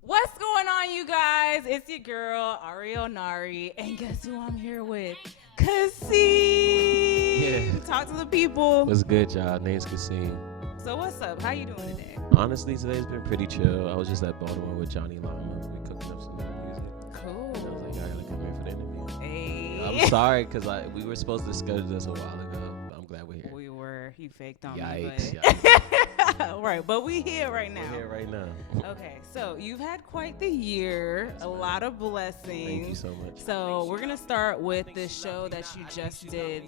What's going on, you guys? It's your girl, Ariel Nari, and guess who I'm here with? Kassim! Yeah. Talk to the people. What's good, y'all? Name's Kassim. So what's up? How you doing today? Honestly, today's been pretty chill. I was just at Baltimore with Johnny Lama. We cooking up some new music. Cool. And I was like, I gotta come here for the interview. Hey. I'm sorry, because we were supposed to schedule this a while ago. But I'm glad we're here. We were. You faked on Yikes. me. Yikes. Right, but we here right now. We're here right now. Okay, so you've had quite the year, a lot of blessings. Thank you so much. So we're gonna start with the show that you just did.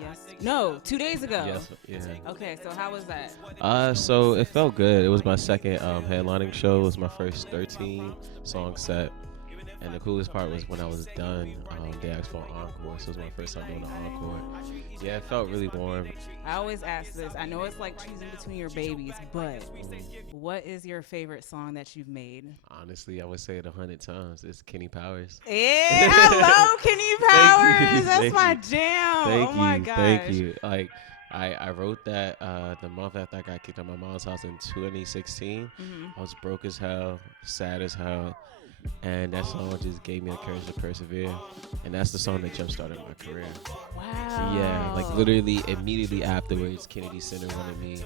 Yes. No, 2 days ago. Yes. Yeah. Okay, so how was that? So it felt good. It was my second headlining show. It was my first 13 song set. And the coolest part was when I was done, they asked for an encore. So it was my first time doing an encore. Yeah, it felt really warm. I always ask this. I know it's like choosing between your babies, but what is your favorite song that you've made? Honestly, I would say it 100 times. It's Kenny Powers. Yeah, I love Kenny Powers. That's Thank my you. jam. Thank Oh my you. gosh. Thank you. Like, I wrote that the month after I got kicked out of my mom's house in 2016. I was broke as hell, sad as hell. And that song just gave me the courage to persevere. And that's the song that jump-started my career. Wow. Yeah, like literally immediately afterwards, Kennedy Center wanted me,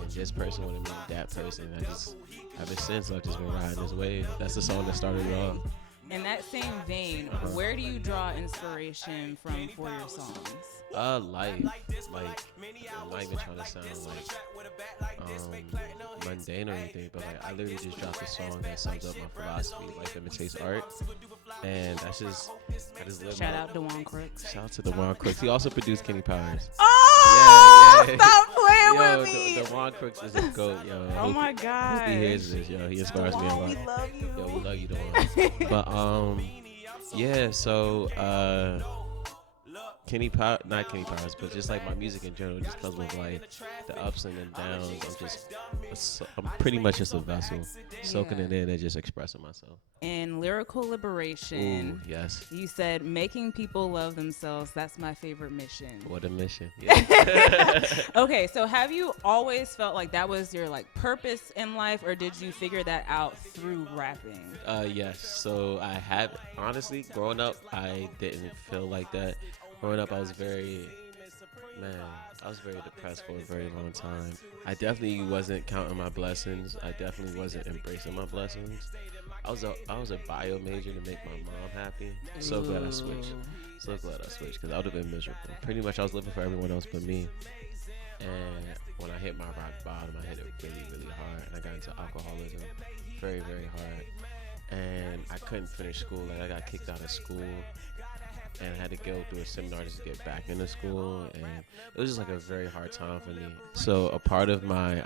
and this person wanted me, and that person. I just, ever since, I've just been riding this wave. That's the song that started it all. In that same vein, where do you draw inspiration from for your songs? Life. Like, I'm not even trying to sound like mundane or anything, but like I literally just dropped a song that sums up my philosophy. Life imitates art, and I just live. Shout out DeJuan Crooks. Shout out to DeJuan Crooks. He also produced Kenny Powers. Oh, Yeah. stop playing Yo, with me. DeJuan Crooks is a goat, yo. Oh my God. He hears this, yo. He inspires me a lot. We love you. Yo, we love you, DeJuan. But yeah. So not Kenny Powers, but just like my music in general, just comes with like the ups and the downs. I'm pretty much just a vessel, soaking it in and just expressing myself. In Lyrical Liberation, Ooh, yes. you said making people love themselves. That's my favorite mission. What a mission. Yeah. Okay, so have you always felt like that was your like purpose in life, or did you figure that out through rapping? Yes. So I have, honestly, growing up, I didn't feel like that. Growing up, I was very depressed for a very long time. I definitely wasn't counting my blessings. I definitely wasn't embracing my blessings. I was a bio major to make my mom happy. So glad I switched. So glad I switched, because I would have been miserable. Pretty much, I was living for everyone else but me. And when I hit my rock bottom, I hit it really, really hard. And I got into alcoholism very, very hard. And I couldn't finish school. Like, I got kicked out of school. And I had to go through a seminar just to get back into school, and it was just like a very hard time for me. So a part of my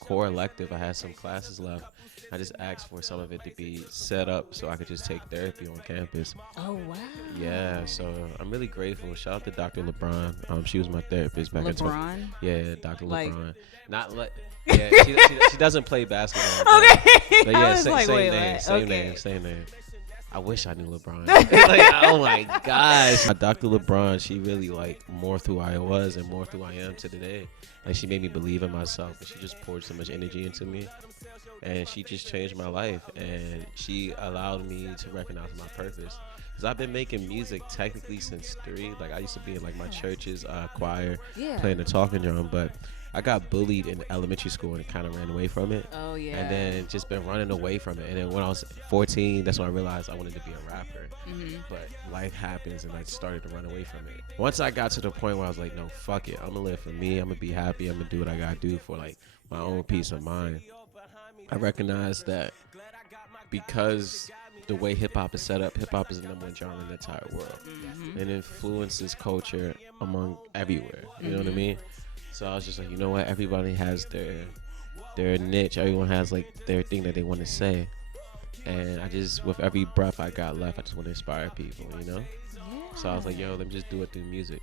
core elective, I had some classes left. I just asked for some of it to be set up so I could just take therapy on campus. Oh wow. Yeah, so I'm really grateful. Shout out to Dr. LeBron. She was my therapist back in LeBron? Dr. Like, LeBron. Yeah, she doesn't play basketball. Okay. But yeah, same name. I wish I knew LeBron. Like, oh my gosh. Dr. LeBron, she really like morphed who I was and morphed who I am to today. Like, she made me believe in myself, and she just poured so much energy into me. And she just changed my life, and she allowed me to recognize my purpose. Because I've been making music technically since 3. Like, I used to be in like my church's choir, playing the talking drum, but I got bullied in elementary school and kind of ran away from it. Oh, yeah. And then just been running away from it. And then when I was 14, that's when I realized I wanted to be a rapper. But life happens, and I started to run away from it. Once I got to the point where I was like, no, fuck it. I'm going to live for me. I'm going to be happy. I'm going to do what I got to do for like my own peace of mind. I recognized that because the way hip-hop is set up, hip-hop is the #1 genre in the entire world. It influences culture among everywhere. You know what I mean? So I was just like, you know what? Everybody has their niche. Everyone has like their thing that they want to say. And I just, with every breath I got left, I just want to inspire people, you know? Yeah. So I was like, yo, let me just do it through music.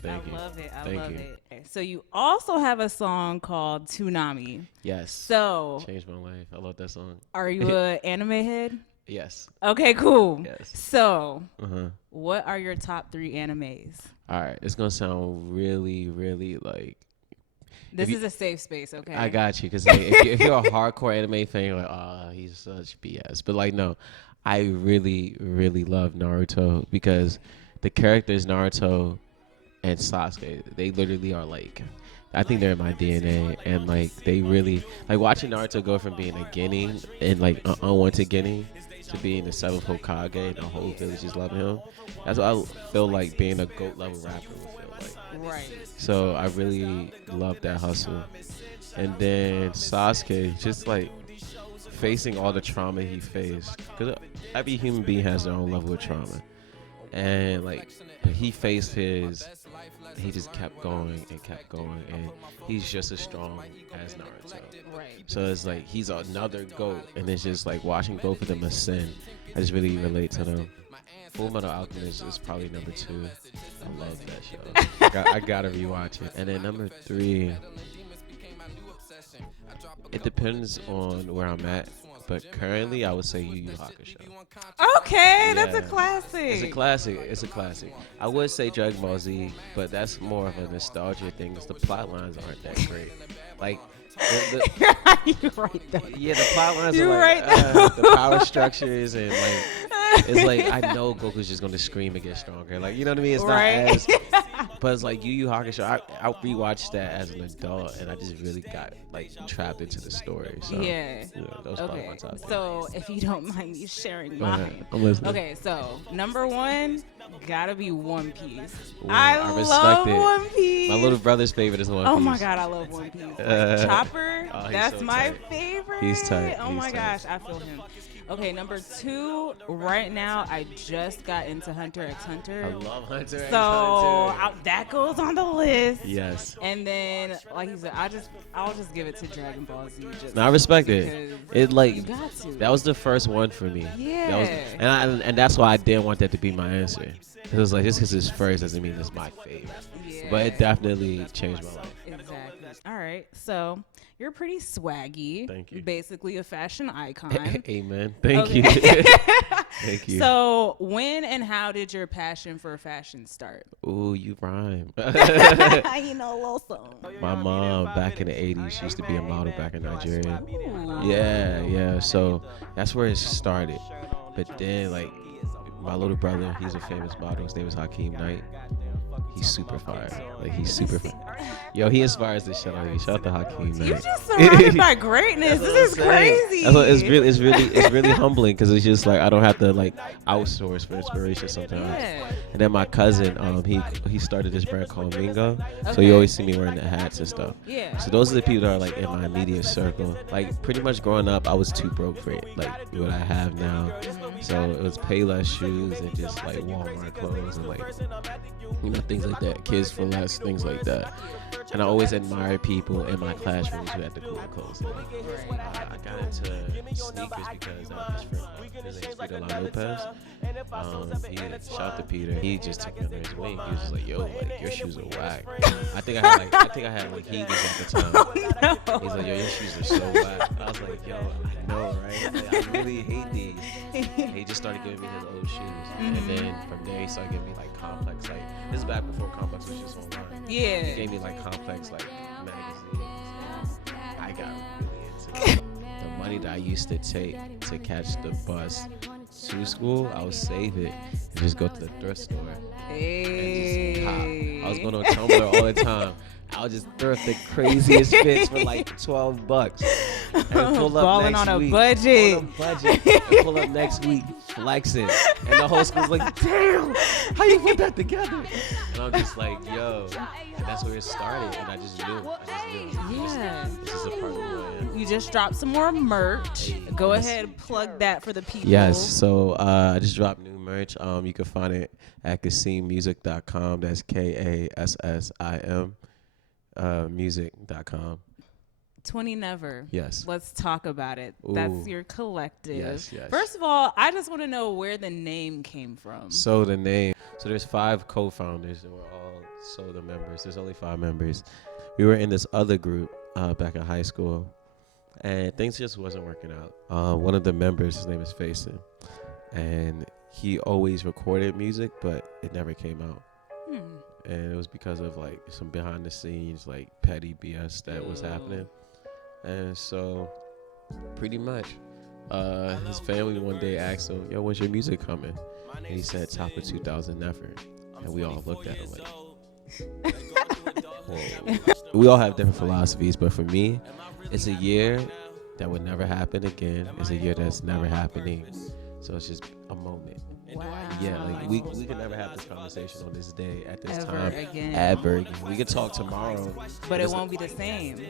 Thank you. I love it. I Thank love you. it. So you also have a song called Toonami. Yes. So Changed my life. I love that song. are you an anime head? Yes. Okay, cool. Yes. So, Uh-huh. what are your top 3 animes? All right. It's going to sound really, really like. This is a safe space, okay? I got you. Because like, if you're a hardcore anime fan, you're like, oh, he's such BS. But like, no, I really, really love Naruto because the characters Naruto and Sasuke, they literally are like, I think they're in my DNA, and like they really like watching Naruto go from being a Genin and like an unwanted Genin to being the seventh Hokage and the whole village is loving him. That's what I feel like being a GOAT level rapper would feel like. Right. So I really love that hustle. And then Sasuke, just like facing all the trauma he faced, because every human being has their own level of trauma, and like, but he faced his. He just kept going and kept going, and he's just as strong as Naruto. Right. So it's like he's another GOAT, and it's just like watching both of them ascend. I just really relate to them. Full Metal Alchemist is probably number 2. I love that show. I gotta rewatch it. And then number 3, it depends on where I'm at, but currently I would say Yu Yu Hakusho. Okay, that's Yeah. a classic. It's a classic. It's a classic. I would say Dragon Ball Z, but that's more of a nostalgia thing. 'Cause the plot lines aren't that great. Like, You're right, though. yeah, the plot lines You're are like right, the power structures and like it's like I know Goku's just gonna scream and get stronger. Like you know what I mean? It's Right. not as, but it's like Yu Yu Hakusho. I rewatched that as an adult and I just really got like trapped into the story. So Yeah. those probably Okay. my top 3. So, if you don't mind me sharing Go ahead. mine. I'm listening. Okay, so number 1 gotta be One Piece. Ooh, I I respect love it. One Piece. My little brother's favorite is One Piece. Oh my god, I love One Piece. Like, Chopper, Oh, he's that's so my tight. favorite. He's tight. Oh He's my tight. gosh, I feel him. Okay, number 2, right now I just got into Hunter x Hunter. I love Hunter x So Hunter. that goes on the list. Yes. And then, like you said, I'll just give it to Dragon Ball Z. Just No, I respect it. because It like you got to. that was the first one for me. Yeah. That was, and that's why I didn't want that to be my answer. It was like just because it's first doesn't mean it's my favorite. Yeah. But it definitely changed my life. Exactly. All right. So you're pretty swaggy. Thank you. Basically a fashion icon. Amen. Thank Okay. you. Thank you. So when and how did your passion for fashion start? Ooh, you rhyme. You know, a little song. My mom back in the 80s, she used to be a model back in Nigeria. Ooh. Yeah. So that's where it started. But then, like, my little brother, he's a famous model. His name is Hakeem Knight. He's super fire. Like, he's super fire. Yo, he inspires the shit out of me. Shout out to Hakeem Knight. You're just surrounded by greatness. This is crazy. That's what, it's really humbling because it's just like I don't have to like outsource for inspiration sometimes. Yeah. And then my cousin, he started this brand called Mingo, so Okay. you always see me wearing the hats and stuff. Yeah. So those are the people that are like in my immediate circle. Like pretty much growing up, I was too broke for it. Like what I have now, so it was Payless shoes and just like Walmart clothes and like things like that. Kids for less, things like that. And I always admired people in my classrooms who had the cooler clothes. I got into sneakers because his friend, his name's Peter La Lopez. Shout out to Peter. He just took me under his wing. He was just like, "Yo, like your shoes are whack." I think I had like Heelys at the time. No. He's like, "Yo, your shoes are so whack." I was like, "Yo, I know, right? Like, I really hate these." And he just started giving me his old shoes, and then from there he started giving me like Complex. Like this is back before Complex was just online. He Yeah. gave me like Complex like magazines. I got really into it. The money that I used to take to catch the bus to school, I would save it and just go to the thrift store and just cop. I was going on Tumblr all the time. I would just thrift the craziest fits for like $12 and pull up Balling next on a week. budget. On a budget. And pull up next week flexing, and the whole school's like, "Damn, how you put that together?" And I'm just like, "Yo," and that's where it started. And I just knew. Yeah. This is a part of who I am. You just dropped some more merch. Go ahead and plug that for the people. Yes, so I just dropped new merch. You can find it at KassimMusic.com. That's KASSIM music.com. 20 Never. Yes. Let's talk about it. That's Ooh. your collective. Yes. First of all, I just want to know where the name came from. So the name. So there's 5 co-founders, and we're all the members. There's only 5 members. We were in this other group back in high school and things just wasn't working out. One of the members, his name is Faison, and he always recorded music, but it never came out. And it was because of like some behind the scenes, like petty BS that was happening. And so, pretty much, his family one day asked him, "Yo, when's your music coming?" And he said, "Top of 2000 never." And we all looked at him like, whoa. We all have different philosophies, but for me, it's a year that would never happen again. It's a year that's never happening. So it's just a moment. Wow. Yeah, like we can never have this conversation on this day at this Ever time again. ever again. We can talk tomorrow, But it won't be the same.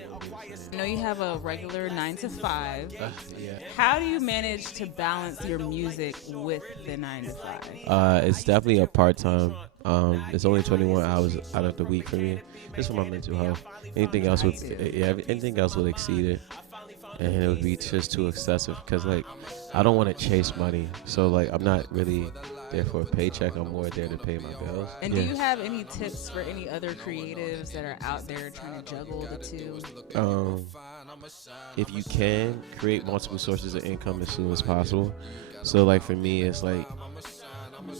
I know you have a regular 9 to 5. Yeah. How do you manage to balance your music with the 9 to 5? It's definitely a part-time. It's only 21 hours out of the week for me, just for my mental health. Anything else would, anything else would exceed it, and it would be just too excessive. Cause like, I don't want to chase money, so like, I'm not really there for a paycheck. I'm more there to pay my bills. And do you have any tips for any other creatives that are out there trying to juggle the two? If you can, create multiple sources of income as soon as possible. So like for me, it's like,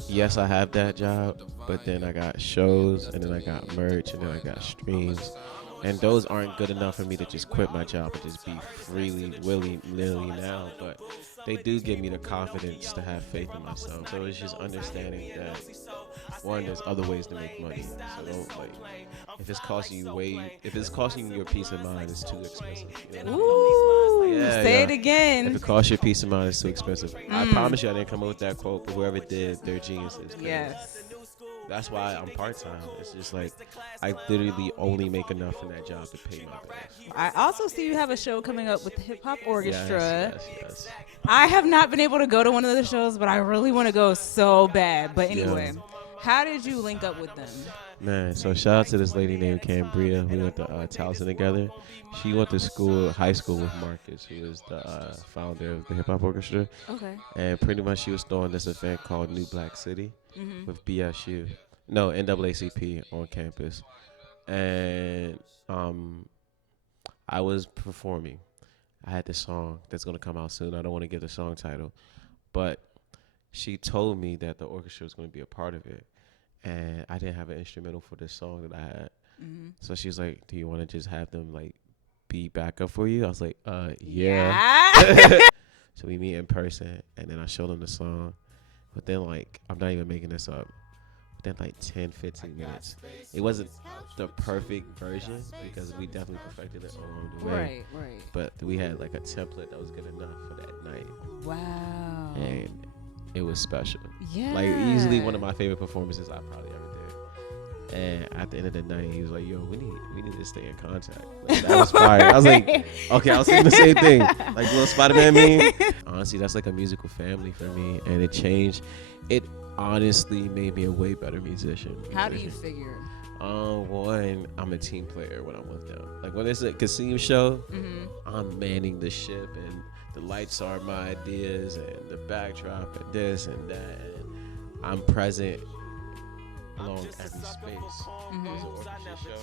yes, I have that job, but then I got shows, and then I got merch, and then I got streams. And those aren't good enough for me to just quit my job and just be freely, willy-nilly now. But they do give me the confidence to have faith in myself. So it's just understanding that, one, there's other ways to make money. So don't, like, if it's costing you your peace of mind, it's too expensive. You know? Ooh, Yeah, say yeah. it again. If it costs your peace of mind, it's too expensive. I promise you I didn't come up with that quote, but whoever did, they're geniuses. Yes. That's why I'm part-time. It's just like, I literally only make enough in that job to pay my bills. I also see you have a show coming up with the Hip Hop Orchestra. Yes. I have not been able to go to one of the shows, but I really want to go so bad. But anyway, how did you link up with them? Man, so shout out to this lady named Camry. We went to Towson together. She went to high school with Marcus, who is the founder of the Hip Hop Orchestra. Okay. And pretty much she was throwing this event called New Black City with BSU. No, NAACP on campus. And I was performing. I had this song that's going to come out soon. I don't want to give the song title. But she told me that the orchestra was going to be a part of it. And I didn't have an instrumental for this song that I had. So she was like, "Do you want to just have them like be backup for you?" I was like, yeah. So we meet in person, and then I showed them the song. But then, like, I'm not even making this up. Within like 10, 15 minutes, it wasn't the perfect version because we definitely perfected it along the way. Right. But we had like a template that was good enough for that night. Wow. And it was special. Yeah. Like, easily one of my favorite performances I probably ever did. And at the end of the night, he was like, "Yo, we need to stay in contact." Like, that was fire. I was like, okay, I was saying the same thing. Like little Spider-Man meme. Honestly, that's like a musical family for me. And it changed. It honestly made me a way better musician. How do you figure? One, I'm a team player when I'm with them. Like when it's a Kassim show, I'm manning the ship, and the lights are my ideas, and the backdrop, and this and that, and I'm present along every space. There's an orchestra show.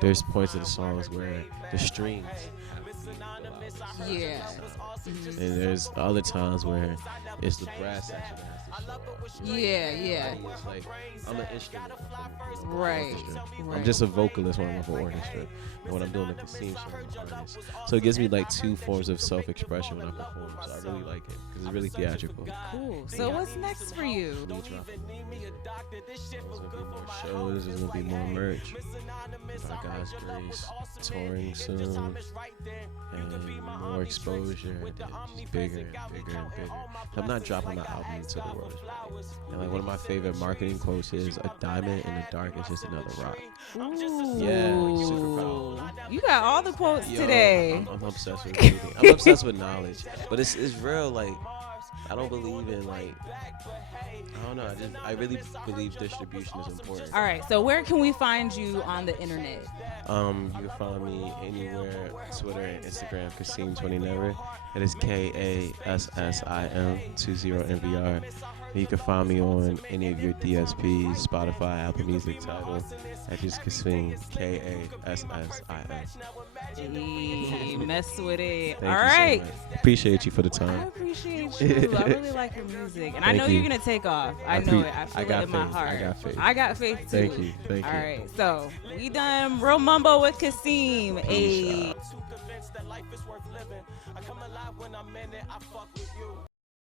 There's points of the songs where the strings have to be Yeah. and there's other times where it's the brass section that has to show up. Yeah. It's like, I'm an instrument. Right. I'm just a vocalist when I'm with an orchestra. And when I'm doing the Kassim show, I'm an artist. So it gives me like two forms of self-expression when I perform. So I really like it because it's really theatrical. Cool. So what's next for you? There's gonna be more shows. There's gonna be more merch. By God's grace, touring soon, and more exposure, and just bigger and bigger and bigger. I'm not dropping my album until the world is ready. And like one of my favorite marketing quotes is, "A diamond in the dark is just another rock." Ooh. Yeah, like super powerful. You got all the quotes today. I'm obsessed with reading. I'm obsessed with knowledge, but it's real. Like, I don't believe in like, I don't know. I really believe distribution is important. All right. So where can we find you on the internet? You can find me anywhere, Twitter and Instagram, Kassim20never. It is KASSIM20NVR. You can find me on any of your DSPs, Spotify, Apple Music, Tidal, at just Kassim, Kassim. Hey, mess with it. Thank All you right. so much. Appreciate you for the I time. appreciate you. I really like your music. And I know you. you're going to take off. I know it. I feel got it in my faith. heart. I got faith. I got faith too. Thank you. Thank you. All right. So we done Real Mumbo with Kassim. Peace Hey. out.